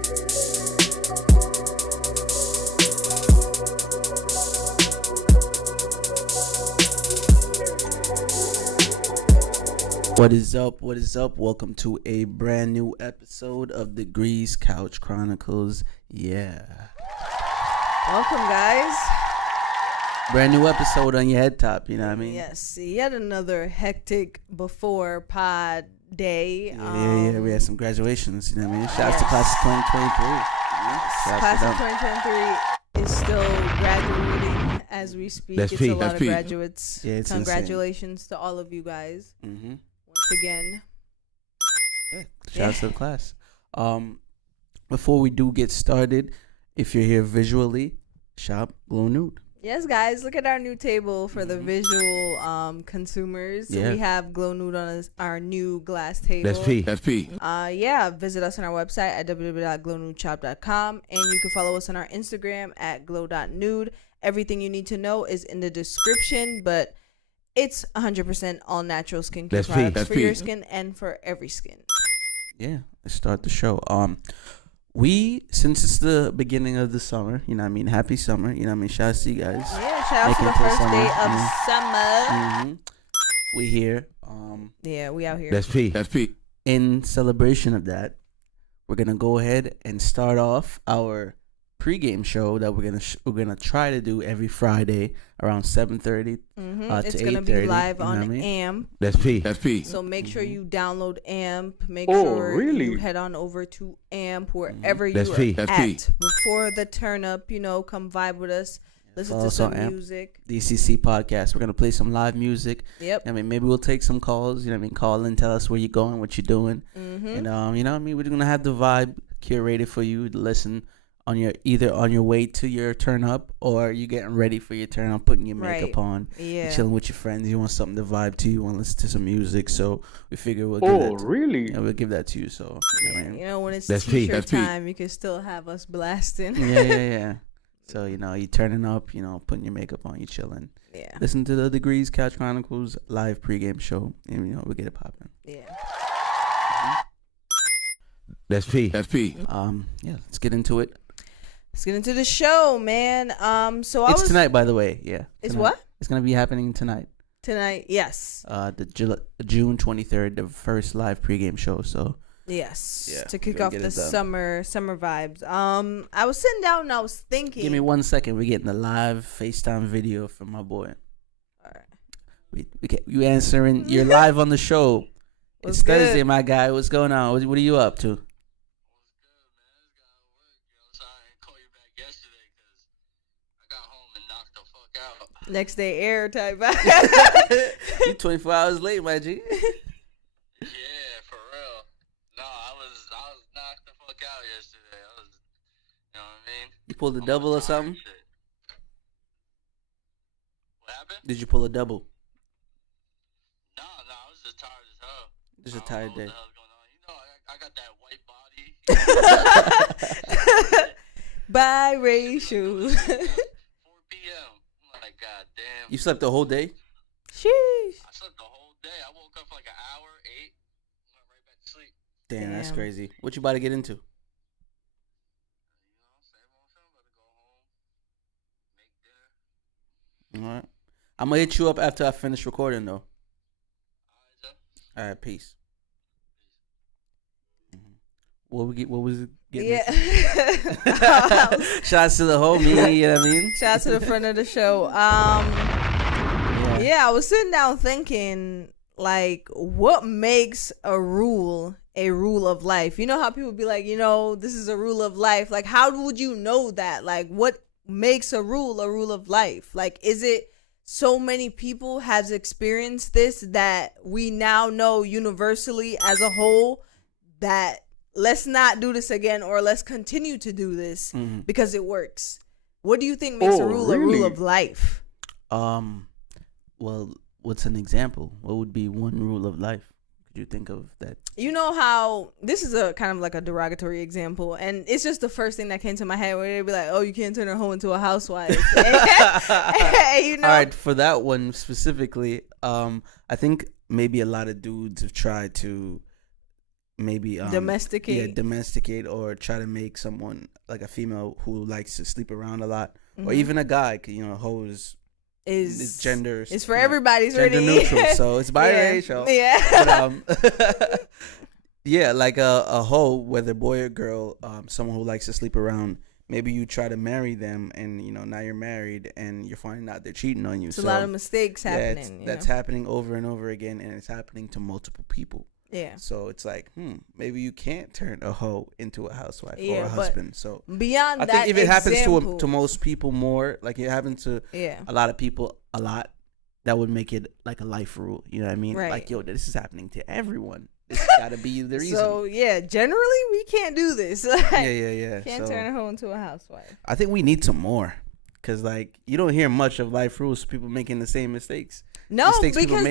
What is up? What is up? Welcome to a brand new episode of Degrees Couch Chronicles. Yeah. Welcome, guys. Brand new episode on your head top, you know what I mean? Yes. Yet another hectic before pod day. Yeah. We had some graduations, you know what I mean? Shout out to class of 2023. Class of 2023 is still graduating as we speak. It's a lot of graduates. Yeah, it's Congratulations to all of you guys. Mm-hmm. Once again. Yeah. Shout out to the class. Before we do get started, if you're here visually, shop Glow Nude. Yes, guys, look at our new table for the visual consumers. Yeah. We have Glow Nude on our new glass table. That's P. Yeah, visit us on our website at www.glownudeshop.com, and you can follow us on our Instagram at glow.nude. Everything you need to know is in the description, but it's 100% all natural skincare products for your skin and for every skin. Yeah, let's start the show. Since it's the beginning of the summer, you know what I mean? Happy summer, you know what I mean? Shout out to you guys. Yeah, shout out to the first day of summer. Mm-hmm. We here. Yeah, we out here. That's P. In celebration of that, we're gonna go ahead and start off our pregame show that we're gonna try to do every Friday around 7:30 to 8:30. It's gonna be live on Amp. That's P. So make sure you download Amp. Make sure you head on over to Amp wherever you are at before the turn up. You know, come vibe with us. Listen to some music. DCC Podcasts. We're gonna play some live music. Yep. I mean, maybe we'll take some calls. You know what I mean? Call in, tell us where you're going, what you're doing. And you know what I mean? We're gonna have the vibe curated for you to listen on either on your way to your turn up or you getting ready for your turn up, putting your makeup on, you're chilling with your friends, you want something to vibe to, you want to listen to some music, so we figure we'll give that we'll give that to you. So you know, when it's t-shirt time, you can still have us blasting. yeah. So you know, you turning up, you know, putting your makeup on, you chilling. Yeah. Listen to the Degrees Couch Chronicles live pregame show, and you know we get it popping. Yeah. That's P. Yeah, let's get into it. Let's get into the show, man. It's tonight, by the way. Yeah. It's what? It's gonna be happening tonight. Tonight, yes. The June 23rd, the first live pregame show. So. Yes. Yeah, to kick off the summer vibes. I was sitting down and I was thinking. Give me 1 second. We're getting the live FaceTime video from my boy. All right. You answering? You're live on the show. It's good? Thursday, my guy. What's going on? What are you up to? Next day air type. You 24 hours late, my G. Yeah, for real. No, I was knocked the fuck out yesterday. You know what I mean? You pulled a double or something? What happened? Did you pull a double? No, I was just tired as hell. Just a tired day. What the hell's going on? You know, I got that white body. Biracial. 4 p.m. I'm like, God damn. You slept the whole day? Sheesh. I slept the whole day. I woke up for like an hour, 8, went right back to sleep. Damn, that's crazy. What you about to get into? Same old thing. About to go home, make dinner. All right. I'm going to hit you up after I finish recording, though. All right, peace. What was it? Yeah. Shout out to the homie, you know what I mean? Shout out to the friend of the show. Yeah, I was sitting down thinking, like, what makes a rule of life? You know how people be like, you know, this is a rule of life. Like, how would you know that? Like, what makes a rule of life? Like, is it so many people has experienced this that we now know universally as a whole that let's not do this again, or let's continue to do this because it works? What do you think makes a rule of life? Well, what's an example? What would be one rule of life? Could you think of that? You know how this is a kind of like a derogatory example, and it's just the first thing that came to my head, where they'd be like, "Oh, you can't turn her home into a housewife." You know? All right, for that one specifically, I think maybe a lot of dudes have tried to maybe domesticate or try to make someone like a female who likes to sleep around a lot, or even a guy. 'Cause, you know, hoe is gender. It's for everybody's gender neutral, so it's biracial. Yeah. But, yeah, like a hoe, whether boy or girl, someone who likes to sleep around. Maybe you try to marry them, and you know now you're married, and you're finding out they're cheating on you. It's a lot of mistakes happening. That's happening over and over again, and it's happening to multiple people. Yeah. So it's like, maybe you can't turn a hoe into a housewife or a husband. So beyond that, I think if it happens to most people more, like it happens to a lot of people a lot, that would make it like a life rule. You know what I mean? Right. Like, yo, this is happening to everyone. It's gotta be the reason. So yeah, generally we can't do this. Like, yeah. Can't turn a hoe into a housewife. I think we need some more, cause like you don't hear much of life rules. People making the same mistakes. No, because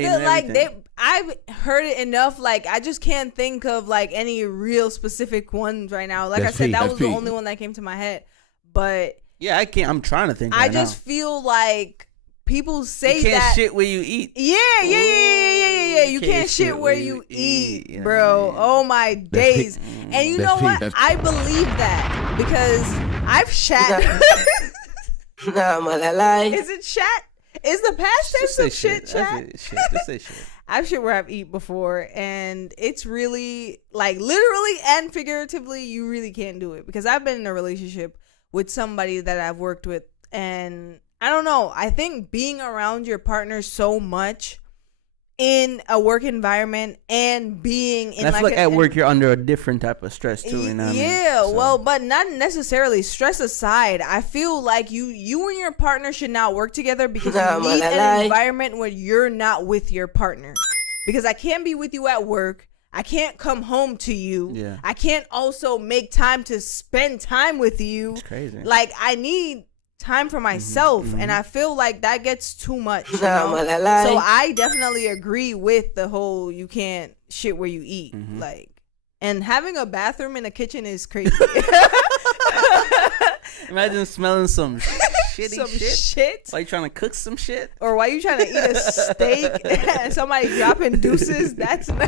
I've heard it enough. Like I just can't think of like any real specific ones right now. Like I said, that was the only one that came to my head. But yeah, I can't. I'm trying to think. I just feel like people say you can't that shit where you eat. Yeah. You can't shit where you eat, bro. Oh my days. And you know what? I believe that because I've shat. Is it shat? Is the past tense of shit chat? Just say shit. I've shit where I've eat before, and it's really like literally and figuratively, you really can't do it because I've been in a relationship with somebody that I've worked with, and I don't know. I think being around your partner so much in a work environment and being in, and I feel like at work you're under a different type of stress too. You know what I mean? So. Well, but not necessarily. Stress aside, I feel like you and your partner should not work together because you need an environment where you're not with your partner. Because I can't be with you at work. I can't come home to you. Yeah. I can't also make time to spend time with you. It's crazy. Like I need time for myself, and I feel like that gets too much. You know? So I definitely agree with the whole you can't shit where you eat. Like, and having a bathroom in a kitchen is crazy. Imagine smelling some shitty shit. Why you trying to cook some shit? Or why you trying to eat a steak and somebody dropping deuces? That's nuts.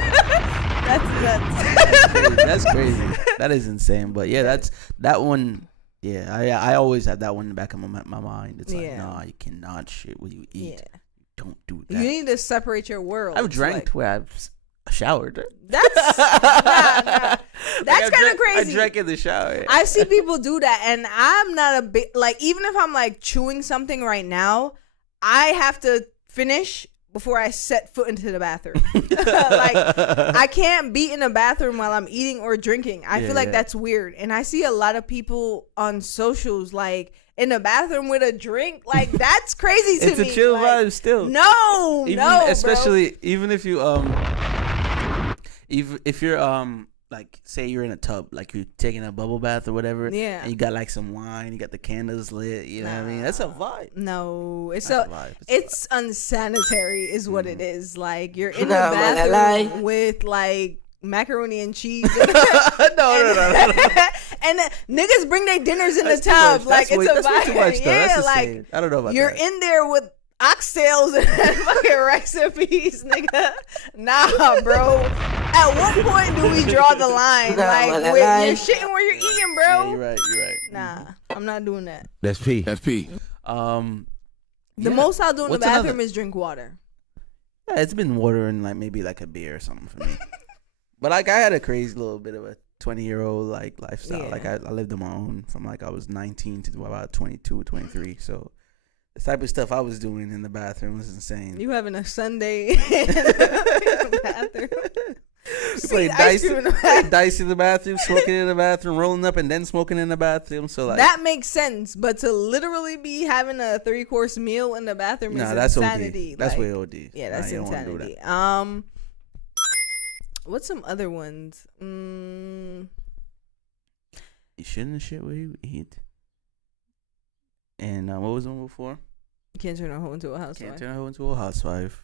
That's crazy. That is insane. But yeah, that one. Yeah, I always have that one in the back of my mind. It's like, nah, you cannot shit when you eat. Yeah. Don't do that. You need to separate your world. I've drank where I've showered. That's nah. That's kind of crazy. I drank in the shower. Yeah. I see people do that, and I'm not a big like. Even if I'm like chewing something right now, I have to finish before I set foot into the bathroom. Like I can't be in the bathroom while I'm eating or drinking. I feel like that's weird. And I see a lot of people on socials like in the bathroom with a drink. Like that's crazy to me. It's a chill like, vibe still. No, especially bro. Even if you if you're like say you're in a tub, like you're taking a bubble bath or whatever, and you got like some wine, you got the candles lit, you know what I mean? That's a vibe. No, it's unsanitary is what it is. Like you're in the bathroom with like macaroni and cheese. No. And niggas bring their dinners in the tub. Like it's a vibe. Too much, yeah, like I don't know about you're that. in there with oxtails and fucking recipes, nigga. Nah, bro. At what point do we draw the line? Like, you're shitting where you're eating, bro. Yeah, you're right. Nah, I'm not doing that. That's P. The most I'll do in the bathroom is drink water. Yeah, it's been water and like maybe like a beer or something for me. But like I had a crazy little bit of a 20-year-old like lifestyle. Like I lived on my own from like I was 19 to about 22, 23. So the type of stuff I was doing in the bathroom was insane. You having a Sunday in the bathroom? Play dice in the bathroom, smoking in the bathroom, rolling up and then smoking in the bathroom. So like that makes sense, but to literally be having a 3-course meal in the bathroom is insanity. OD. That's way OD. Yeah, that's insanity. What's some other ones? You shouldn't shit where you eat. And what was the one before? You can't turn a hoe into a housewife. Can't turn a hoe into a housewife.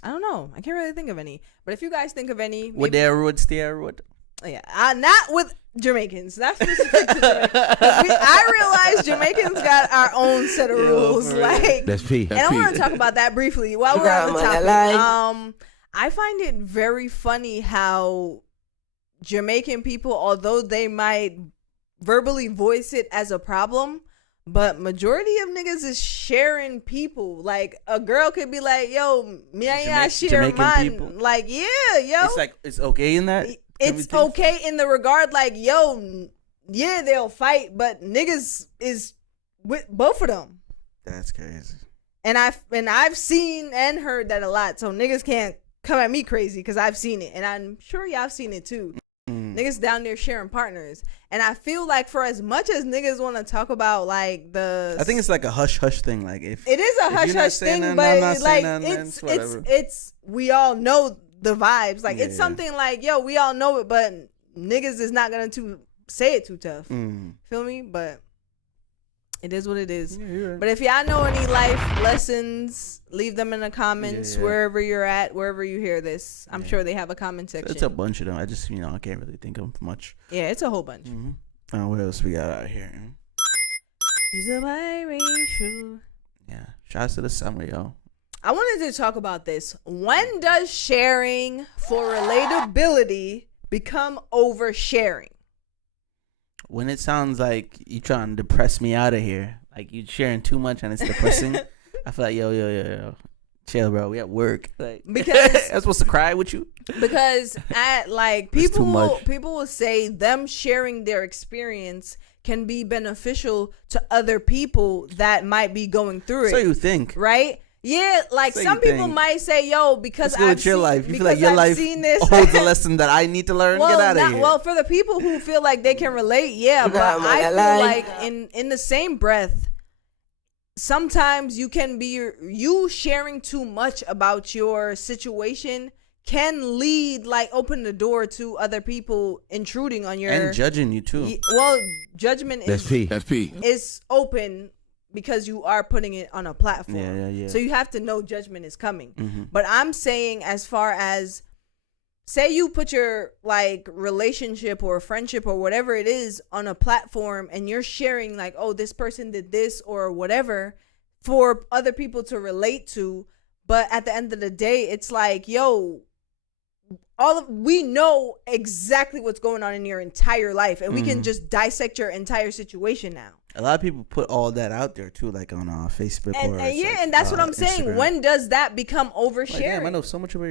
I don't know. I can't really think of any. But if you guys think of any, would there road stay a road? Yeah, not with Jamaicans. That's specific to Jamaica. I realize Jamaicans got our own set of rules. Like that's P. And I want to talk about that briefly while we're on the topic. I find it very funny how Jamaican people, although they might verbally voice it as a problem, but majority of niggas is sharing people. Like a girl could be like, "Yo, me and I share Jamaican mine." people? Like, yeah, yo, It's like it's okay in that. it's okay in the regard, like, yo, yeah, they'll fight, but niggas is with both of them. That's crazy. And I've seen and heard that a lot, so niggas can't come at me crazy because I've seen it, and I'm sure y'all have seen it too. Niggas down there sharing partners, and I feel like for as much as niggas want to talk about like I think it's like a hush hush thing. Like if it is a hush hush thing, nothing, but like whatever. it's we all know the vibes. Like it's Yeah. something like, yo, we all know it, but niggas is not gonna say it too tough. Feel me? But it is what it is. Yeah, you're right. But if y'all know any life lessons, leave them in the comments wherever you're at, wherever you hear this. I'm sure they have a comment section. It's a bunch of them. I just I can't really think of much. Yeah, it's a whole bunch. What else we got out here? He's a biracial. Yeah, shouts to the summer, yo. I wanted to talk about this. When does sharing for relatability become oversharing? When it sounds like you trying to depress me out of here, like you sharing too much and it's depressing, I feel like yo, chill, bro. We at work. Like, Because I'm supposed to cry with you. Because at like It's too much. people will say them sharing their experience can be beneficial to other people that might be going through it. So you think? Right? Yeah, like So some you people think. might say, "Yo, because Let's go I've with your seen, life. You feel because like your I've life seen this holds a lesson that I need to learn. Get out of not- here. well, for the people who feel like they can relate, yeah, You but got I feel line. like in the same breath, sometimes you can be you sharing too much about your situation can lead, like, open the door to other people intruding on your and judging you too. Well, judgment That's P. is open because you are putting it on a platform. Yeah. So you have to know judgment is coming. Mm-hmm. But I'm saying, as far as, say you put your like relationship or friendship or whatever it is on a platform and you're sharing like, oh, this person did this or whatever for other people to relate to. But at the end of the day, it's like, yo, we know exactly what's going on in your entire life, and we can just dissect your entire situation now. A lot of people put all that out there too, like on Facebook And that's what I'm saying. Instagram. When does that become Like, oversharing? damn, I know so much about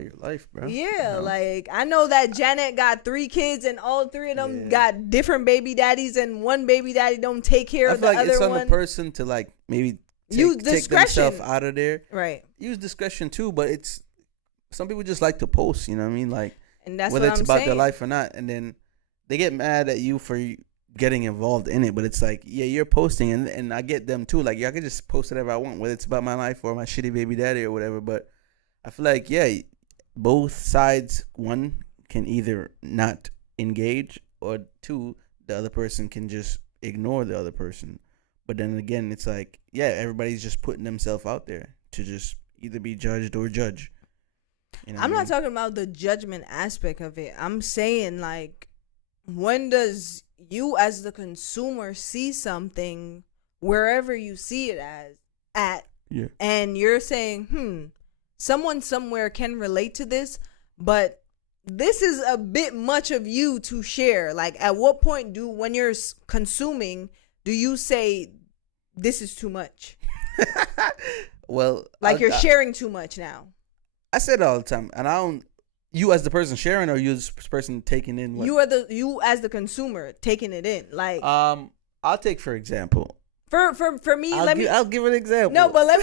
your life, bro. Yeah, like I know that Janet got 3 kids and all 3 of them got different baby daddies, and one baby daddy don't take care I of feel the like other it's on one. the person to like maybe Use take discretion. themselves out of there. Right. Use discretion too, but it's some people just like to post. You know what I mean? Like And that's whether what it's I'm about saying. their life or not, and then they get mad at you for getting involved in it. But it's like, yeah, you're posting, and I get them too. Like, yeah, I can just post whatever I want, whether it's about my life or my shitty baby daddy or whatever. But I feel like, yeah, both sides, one, can either not engage, or 2, the other person can just ignore the other person. But then again, it's like, yeah, everybody's just putting themselves out there to just either be judged or judge. You know I'm what I not talking about the judgment aspect of it. I'm saying, like, when does you as the consumer see something wherever you see it at Yeah. and you're saying, someone somewhere can relate to this, but this is a bit much of you to share. Like, at what point when you're consuming, do you say this is too much? Well, Like, you're sharing too much now. I say it all the time, and I don't. You as the person sharing, or you as the person taking in? What? You as the consumer taking it in. Like, I'll take for example. for me, I'll give an example. No, but let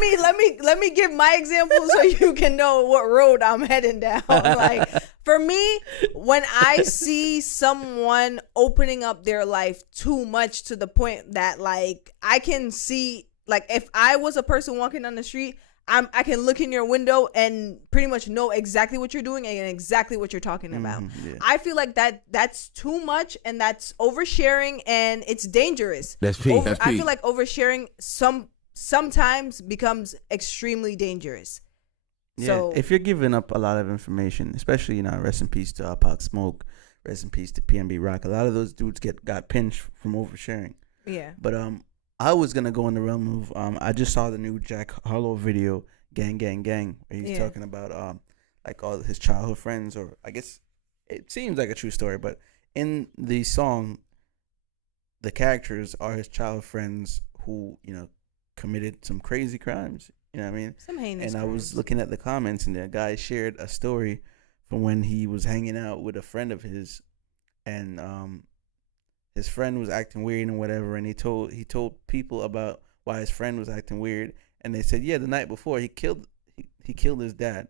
me give my example so you can know what road I'm heading down. Like, for me, when I see someone opening up their life too much to the point that, like, I can see, like, if I was a person walking down the street, I can look in your window and pretty much know exactly what you're doing and exactly what you're talking about. Yeah. I feel like that's too much, and that's oversharing, and it's dangerous. That's P. I feel like oversharing sometimes becomes extremely dangerous. Yeah, So if you're giving up a lot of information, especially, rest in peace to Pop Smoke, rest in peace to PNB Rock. A lot of those dudes got pinched from oversharing. yeah, But I was gonna go in the realm of I just saw the new Jack Harlow video, Gang Gang Gang, where he's Yeah. talking about like all his childhood friends, or I guess it seems like a true story, but in the song, the characters are his childhood friends who, committed some crazy crimes. You know what I mean? Some heinous And I was crimes. looking at the comments, and the guy shared a story from when he was hanging out with a friend of his, and his friend was acting weird and whatever, and he told people about why his friend was acting weird, and they said, yeah, the night before he killed his dad.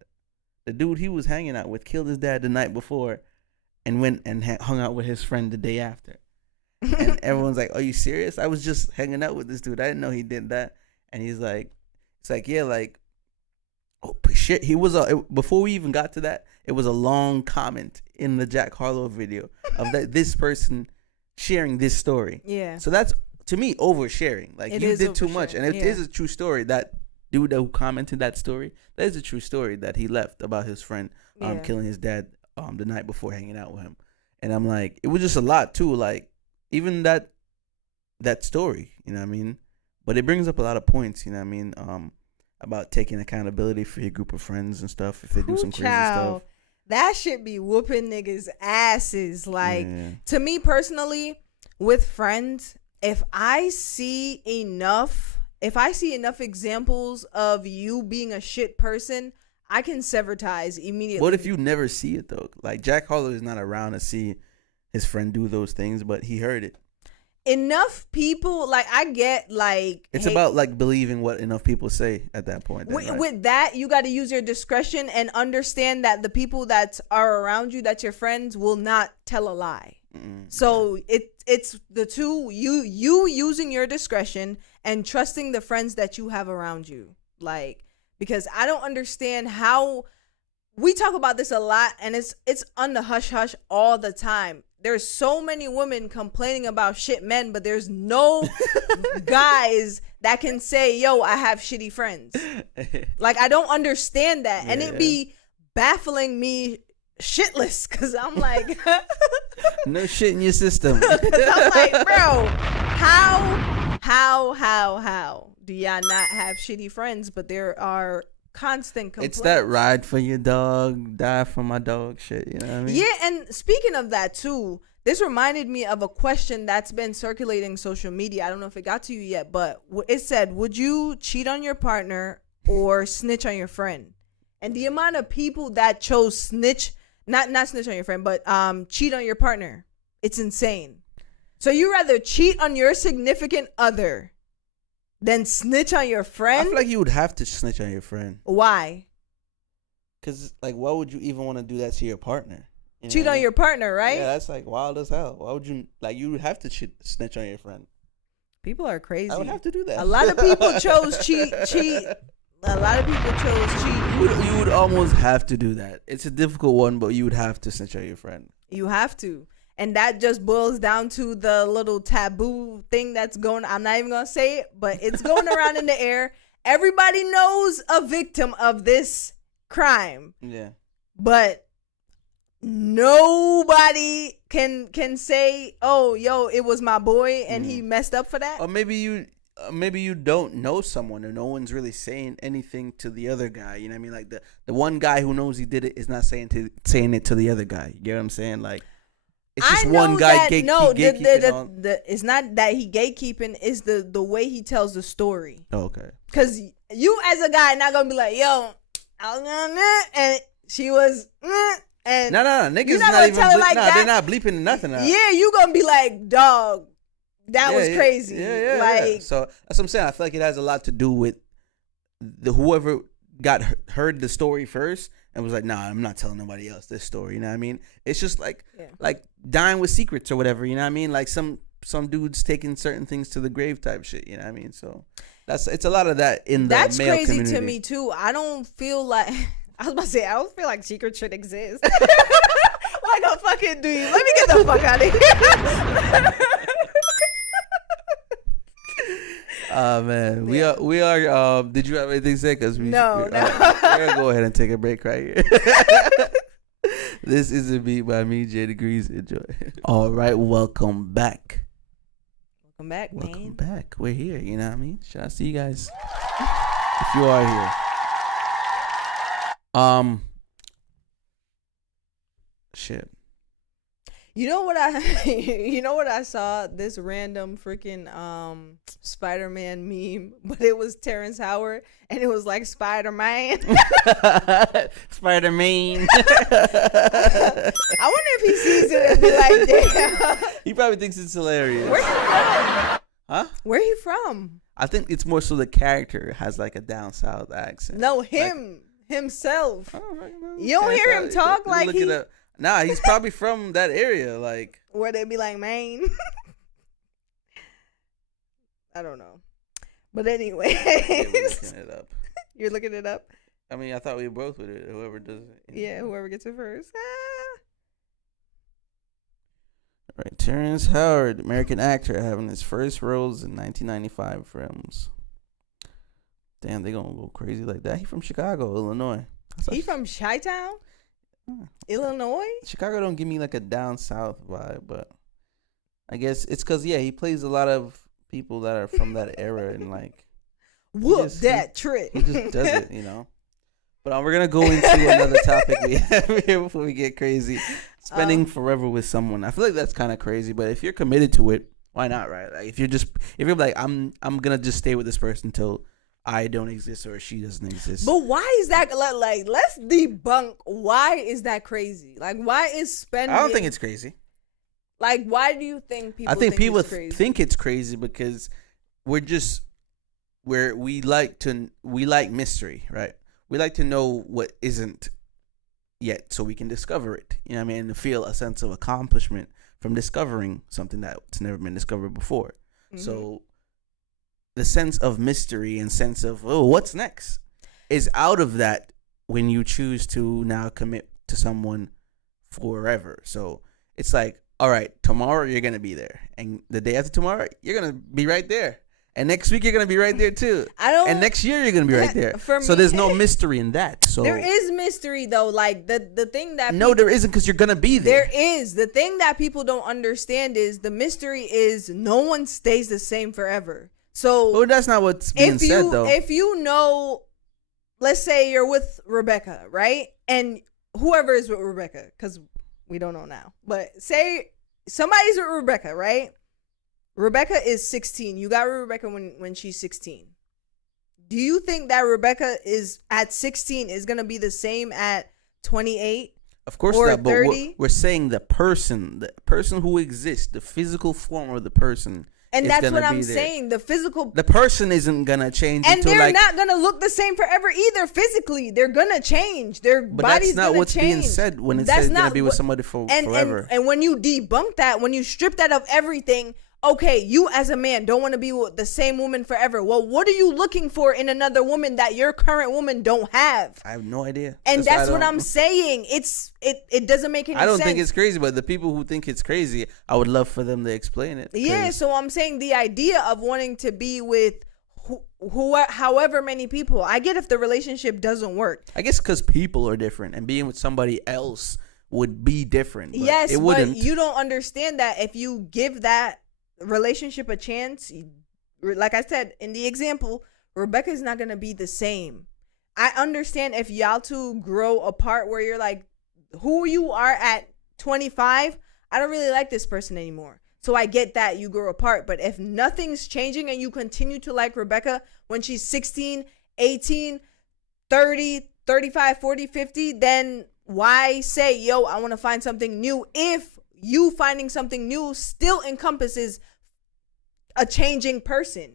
The dude he was hanging out with killed his dad the night before, and went and hung out with his friend the day after. And everyone's like, "Are you serious? I was just hanging out with this dude. I didn't know he did that." And he's like, "It's like, yeah, like, oh shit." He was before we even got to that. It was a long comment in the Jack Harlow video of this person sharing this story. Yeah. So that's, to me, oversharing. Like, It you is did too much, oversharing, and it yeah. is a true story. That dude who commented that story, that is a true story that he left about his friend Yeah. killing his dad the night before hanging out with him. And I'm like, it was just a lot too. Like, even that story, you know what I mean? But it brings up a lot of points, you know what I mean? About taking accountability for your group of friends and stuff if they do some crazy stuff. That shit be whooping niggas' asses. Like, Yeah. to me personally, with friends, if I see enough examples of you being a shit person, I can sever ties immediately. What if you never see it though? Like, Jack Harlow is not around to see his friend do those things, but he heard it. Enough people, like, I get, like, It's about like believing what enough people say at that point. Then, right? with that, you got to use your discretion and understand that the people that are around you, that's your friends, will not tell a lie. So it's the two, you using your discretion and trusting the friends that you have around you. Like, because I don't understand how we talk about this a lot, and it's on the hush hush all the time. There's so many women complaining about shit men, but there's no guys that can say, yo, I have shitty friends. Like, I don't understand that. And it be baffling me shitless, because I'm like, no shit in your system. 'cause I'm like, bro, how do y'all not have shitty friends? But there are constant complaints. It's that ride for your dog, die for my dog shit, you know what I mean? Yeah, and speaking of that too, this reminded me of a question that's been circulating social media. I don't know if it got to you yet, but it said, would you cheat on your partner or snitch on your friend? And the amount of people that chose snitch, not snitch on your friend, but cheat on your partner, it's insane. So you rather cheat on your significant other than snitch on your I friend? feel like you would have to snitch on your friend. Why? Because, like, why would you even want to do that to your partner? You know Cheat what I on mean? your partner, right? Yeah, that's like wild as hell. Why would you, like, you would have to snitch on your friend? People are crazy. I would have to do that. A lot of people chose cheat. A lot of people chose cheat. You would almost have to do that. It's a difficult one, but you would have to snitch on your friend. You have to. And that just boils down to the little taboo thing that's going, I'm not even going to say it, but it's going around in the air. Everybody knows a victim of this crime. Yeah. But nobody can say, oh, yo, it was my boy and he messed up for that. Or maybe you don't know someone, or no one's really saying anything to the other guy. You know what I mean? Like the one guy who knows he did it is not saying it to the other guy. You get what I'm saying? Like, it's just one guy gatekeeping. It's not that he gatekeeping. It's the way he tells the story. Oh, okay. Because you as a guy not gonna be like, yo, I was gonna, and she was, and No, niggas you not gonna even. tell it like that. They're not bleeping nothing out. Yeah, you gonna be like, dog, that was crazy. Yeah. Like, So that's what I'm saying. I feel like it has a lot to do with whoever got heard the story first and was like, nah, I'm not telling nobody else this story. You know what I mean? It's just like dying with secrets or whatever. You know what I mean? Like some dudes taking certain things to the grave type shit. You know what I mean? So it's a lot of that in the that's male crazy community. to me too. I don't feel like I was about to say I don't feel like secrets should exist. Like a fucking dude. Let me get the fuck out of here. Man, we are. Did you have anything to say? Cause No. We're gonna go ahead and take a break right here. This is a beat by me, J Degrees. Enjoy. All right, welcome back. Welcome back, man. Welcome back. We're here. You know what I mean? Shout out to you guys if you are here. Shit. You know what I saw? This random freaking Spider-Man meme, but it was Terrence Howard and it was like Spider-Man. Spider-Man. I wonder if he sees it and be like, damn. He probably thinks it's hilarious. Where he from? Huh? Where he from? I think it's more so the character has like a down south accent. No, himself. I don't fucking know. You don't hear him talk like look it up. Nah, he's probably from that area, like where they be like, Maine. I don't know. But anyway. yeah, we're looking it up. You're looking it up? I mean, I thought we both would. Whoever does it. Yeah, whoever gets it first. All right, Terrence Howard, American actor, having his first roles in 1995 films. Damn, they gonna go crazy like that. He from Chicago, Illinois. He from Chi-Town? Illinois? Chicago don't give me like a down south vibe, but I guess it's because he plays a lot of people that are from that era and like whoop that trick. He just does it, you know. But we're gonna go into another topic we have here before we get crazy. Spending forever with someone. I feel like that's kind of crazy, but if you're committed to it, why not, right? Like if you're like I'm gonna just stay with this person until I don't exist or she doesn't exist. But why is that like let's debunk why is that crazy? Like why is spending I don't think it's crazy. Like why do you think people I think people it's crazy? think it's crazy because we like mystery, right? We like to know what isn't yet so we can discover it. You know what I mean? And feel a sense of accomplishment from discovering something that's never been discovered before. Mm-hmm. So the sense of mystery and sense of, what's next is out of that when you choose to now commit to someone forever. So it's like, all right, tomorrow you're going to be there. And the day after tomorrow, you're going to be right there. And next week you're going to be right there too. And next year you're going to be right there. So there's no mystery in that. So there is mystery though. Like the thing that there isn't because you're going to be there. There is. The thing that people don't understand is the mystery is no one stays the same forever. So that's not what's being said though. If you know, let's say you're with Rebecca, right? And whoever is with Rebecca, because we don't know now. But say somebody's with Rebecca, right? Rebecca is 16. You got Rebecca when she's 16. Do you think that Rebecca is at 16 is going to be the same at 28? Of course not, but we're saying the person who exists, the physical form of the person. And that's what I'm saying. The person isn't going to change. And they're not going to look the same forever either physically. They're going to change. Their body's going to change. But that's not what's being said when it says going to be with somebody forever. And when you debunk that, when you strip that of everything, okay, you as a man don't want to be with the same woman forever. Well, what are you looking for in another woman that your current woman don't have? I have no idea. And that's what I'm saying. It doesn't make any sense. I don't think it's crazy, but the people who think it's crazy, I would love for them to explain it. Yeah, so I'm saying the idea of wanting to be with however many people, I get if the relationship doesn't work. I guess because people are different and being with somebody else would be different. But yes, it wouldn't. But you don't understand that if you give that relationship a chance, like I said in the example, Rebecca's not gonna be the same. I understand if y'all two grow apart where you're like, who you are at 25, I don't really like this person anymore. So I get that you grow apart. But if nothing's changing and you continue to like Rebecca when she's 16, 18, 30, 35, 40, 50, then why say, yo, I want to find something new if you finding something new still encompasses a changing person?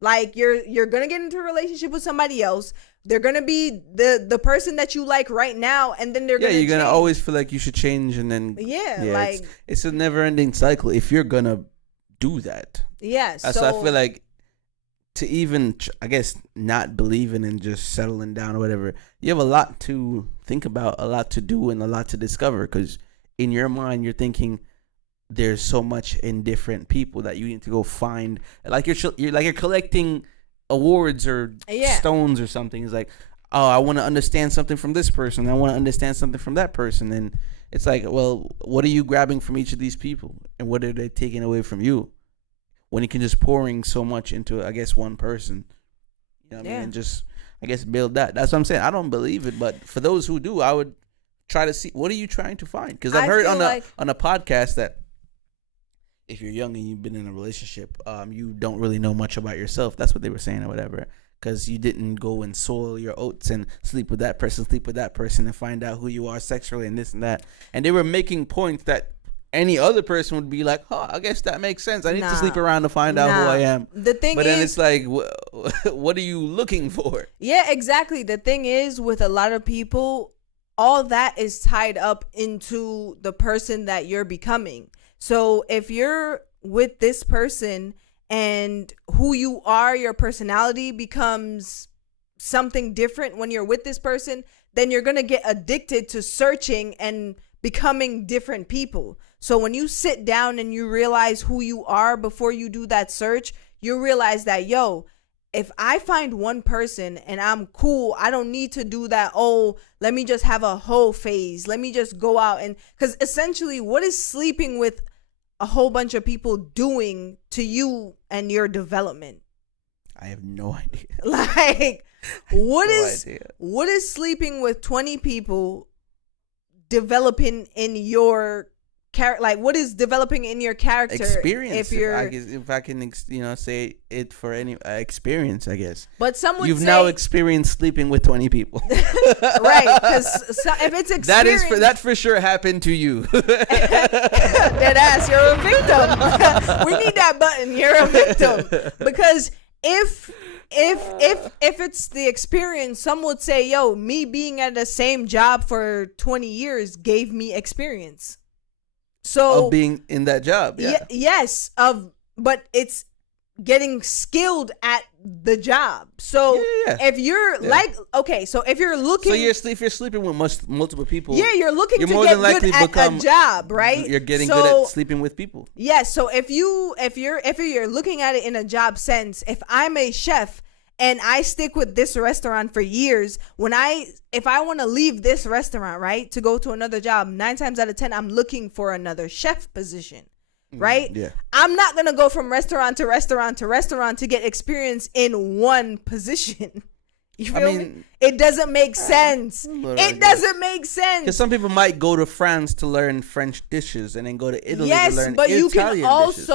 Like you're gonna get into a relationship with somebody else. They're gonna be the person that you like right now, and then you're gonna always feel like you should change, and then like it's a never-ending cycle if you're gonna do that. Yes. So I feel like to even I guess not believing and just settling down or whatever, you have a lot to think about, a lot to do, and a lot to discover because in your mind you're thinking there's so much in different people that you need to go find. Like you're collecting awards or stones or something. It's like, oh, I want to understand something from this person. I want to understand something from that person. And it's like, well, what are you grabbing from each of these people? And what are they taking away from you? When you can just pouring so much into, I guess, one person. You know what I mean? And just, I guess, build that. That's what I'm saying. I don't believe it. But for those who do, I would try to see what are you trying to find. Because I I've heard feel on like- a podcast that if you're young and you've been in a relationship, you don't really know much about yourself. That's what they were saying or whatever. Because you didn't go and soil your oats and sleep with that person, and find out who you are sexually and this and that. And they were making points that any other person would be like, I guess that makes sense. I need to sleep around to find out who I am. The thing but is, then it's like, what are you looking for? Yeah, exactly. The thing is, with a lot of people, all that is tied up into the person that you're becoming. So if you're with this person and who you are, your personality becomes something different when you're with this person, then you're going to get addicted to searching and becoming different people. So when you sit down and you realize who you are before you do that search, you realize that, if I find one person and I'm cool, I don't need to do that, let me just have a whole phase. Let me just go out because essentially what is sleeping with a whole bunch of people doing to you and your development? I have no idea. Like, what is sleeping with 20 people developing in your character? Like, what is developing in your character? Experience. If I can, say it for any experience, I guess. But some would you've say, now experienced sleeping with 20 people, right? Because if it's experience, that for sure happened to you. Dead ass, you're a victim. We need that button. You're a victim. Because if it's the experience, some would say, me being at the same job for 20 years gave me experience. So of being in that job, yes, but it's getting skilled at the job. So if you're if you're looking, if you're sleeping with multiple people, you're looking to more get than likely good at a job, right? You're getting good at sleeping with people. Yes. So if you're looking at it in a job sense, if I'm a chef and I stick with this restaurant for years, if I want to leave this restaurant, right, to go to another job, 9 times out of 10, I'm looking for another chef position, right? Yeah. I'm not going to go from restaurant to restaurant to restaurant to get experience in one position. You feel me? It doesn't make sense. It doesn't make sense. Because some people might go to France to learn French dishes and then go to Italy to learn Italian dishes.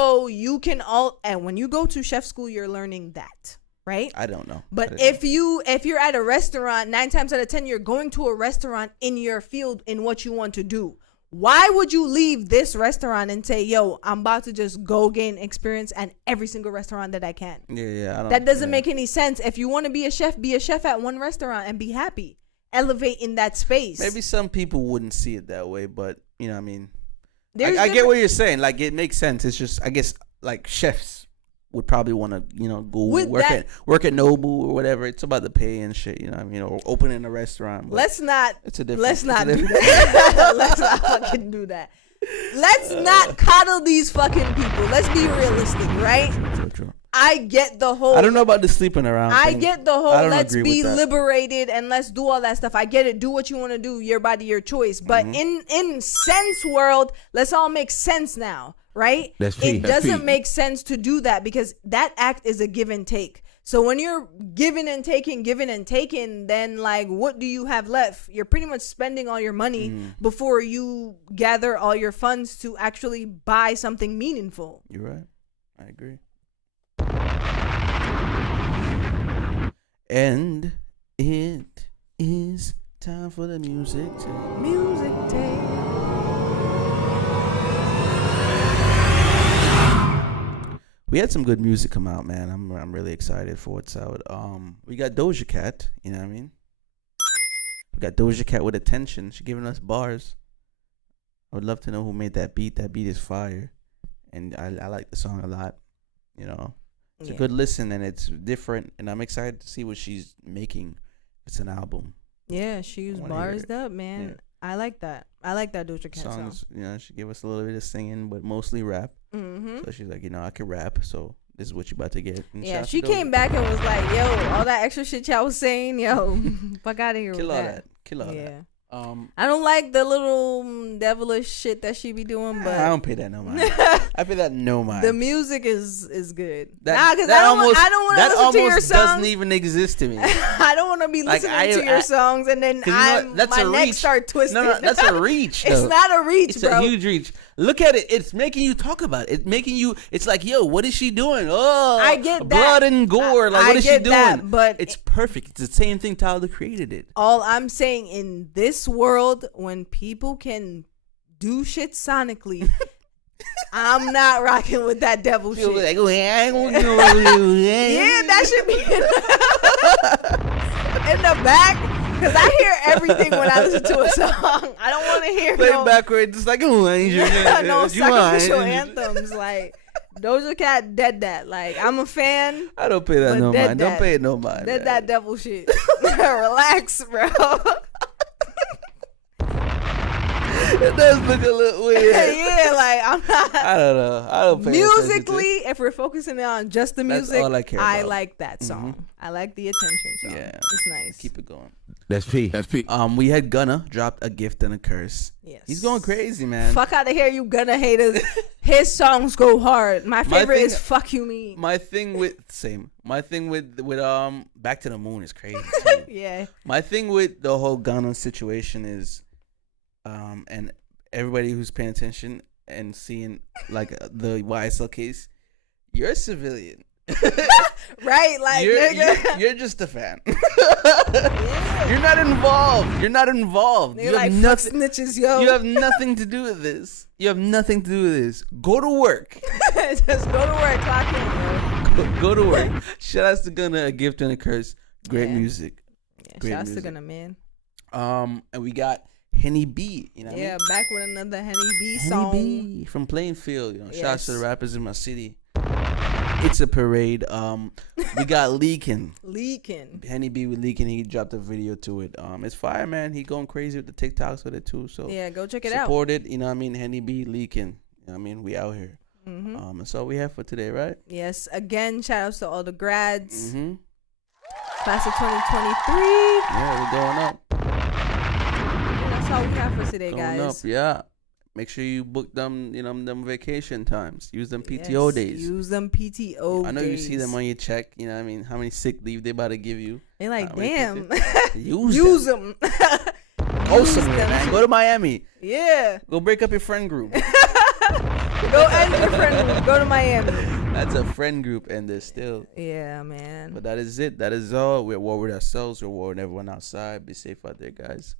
And when you go to chef school, you're learning that. Right? I don't know. But if you're at a restaurant, 9 times out of 10, you're going to a restaurant in your field in what you want to do. Why would you leave this restaurant and say, I'm about to just go gain experience at every single restaurant that I can? Yeah. That doesn't make any sense. If you want to be a chef at one restaurant and be happy. Elevate in that space. Maybe some people wouldn't see it that way, but I There's I get what you're saying. Like, it makes sense. It's just, I guess, like, chefs would probably want to, go work at Noble or whatever. It's about the pay and shit, or opening a restaurant. Let's not do that. Let's not fucking do that. Let's not coddle these fucking people. Let's be realistic, right? True. I get the whole. I don't know about the sleeping around thing. I get the whole. Let's be liberated and let's do all that stuff. I get it. Do what you want to do. Your body, your choice. But in sense world, let's all make sense now. Right? It doesn't make sense to do that because that act is a give and take. So when you're giving and taking, then like, what do you have left? You're pretty much spending all your money before you gather all your funds to actually buy something meaningful. You're right. I agree. And it is time for the music tape. Music tape. We had some good music come out, man. I'm really excited for what's out. We got Doja Cat, you know what I mean? We got Doja Cat with Attention. She's giving us bars. I would love to know who made that beat. That beat is fire. And I like the song a lot. It's a good listen and it's different. And I'm excited to see what she's making. It's an album. Yeah, she's bars up, man. Yeah. I like that. I like that Doja Cat song. She gave us a little bit of singing, but mostly rap. Mm-hmm. So she's like, I can rap, so this is what you about to get. And she came back and was like, all that extra shit y'all was saying, fuck out of here with that. Kill all that. I don't like the little devilish shit that she be doing, but I don't pay that no mind. I pay that no mind. the music is good. Because I don't want to listen to your songs. Doesn't even exist to me. I don't want to be listening to your songs and then my neck start twisting. No, that's a reach. It's not a reach, it's bro. It's a huge reach. Look at it. It's making you talk about it. It's making you. It's like, yo, what is she doing? Oh, I get that. Blood and gore. Like, what is she doing? That, but it's perfect. It's the same thing Tyler created it. All I'm saying, in this world, when people can do shit sonically, I'm not rocking with that devil shit. Like, yeah, that should be in the back. Because I hear everything when I listen to a song. I don't want to hear play backwards, just like no sacrificial anthems. Like Doja Cat dead that. Like, I'm a fan. I don't pay that no mind. Don't pay it no mind. Dead that devil shit. Relax, bro. It does look a little weird. Yeah, like I'm not. I don't know. I don't pay musically, if we're focusing on just the music, that's all I care about. I like that song. Mm-hmm. I like the attention song. Yeah, it's nice. Keep it going. That's P. That's P. We had Gunna dropped A Gift and a Curse. Yes, he's going crazy, man. Fuck out of here, you Gunna haters. His songs go hard. My favorite is Fuck You Mean. My thing with Back to the Moon is crazy. Yeah. My thing with the whole Gunna situation is, and everybody who's paying attention and seeing like the YSL case, you're a civilian. Right, like you're just a fan. Yeah. You're not involved. You're not involved. They're like nothing. Snitches, yo. You have nothing to do with this. You have nothing to do with this. Go to work. Just go to work. Clock in, bro. Go to work. Shout out to Gunna, A Gift and a Curse. Great music. Yeah, great shout out to Gunna, man. And we got Henny B. You know what I mean? Back with another Henny B song. Henny B from Plainfield. You know, shout out to the rappers in my city. It's a parade. We got Leakin. Henny B with Leakin. He dropped a video to it. It's fire, man. He going crazy with the TikToks with it too. So yeah, go check it out. Support it. You know what I mean? Henny B, Leakin. You know what I mean? We out here. Mm-hmm. That's all we have for today, right? Yes. Again, shout outs to all the grads. Mm-hmm. Class of 2023. Yeah, we're going up. That's all we have for today, guys. Going up, yeah. Make sure you book them, them vacation times. Use them PTO days. Use them PTO days. I know you see them on your check. You know what I mean? How many sick leave they about to give you. They're like, damn. Use them. Go somewhere, man. Go to Miami. Yeah. Go break up your friend group. Go end your friend group. Go to Miami. That's a friend group and they're still. Yeah, man. But that is it. That is all. We're at war with ourselves. We're at war with everyone outside. Be safe out there, guys.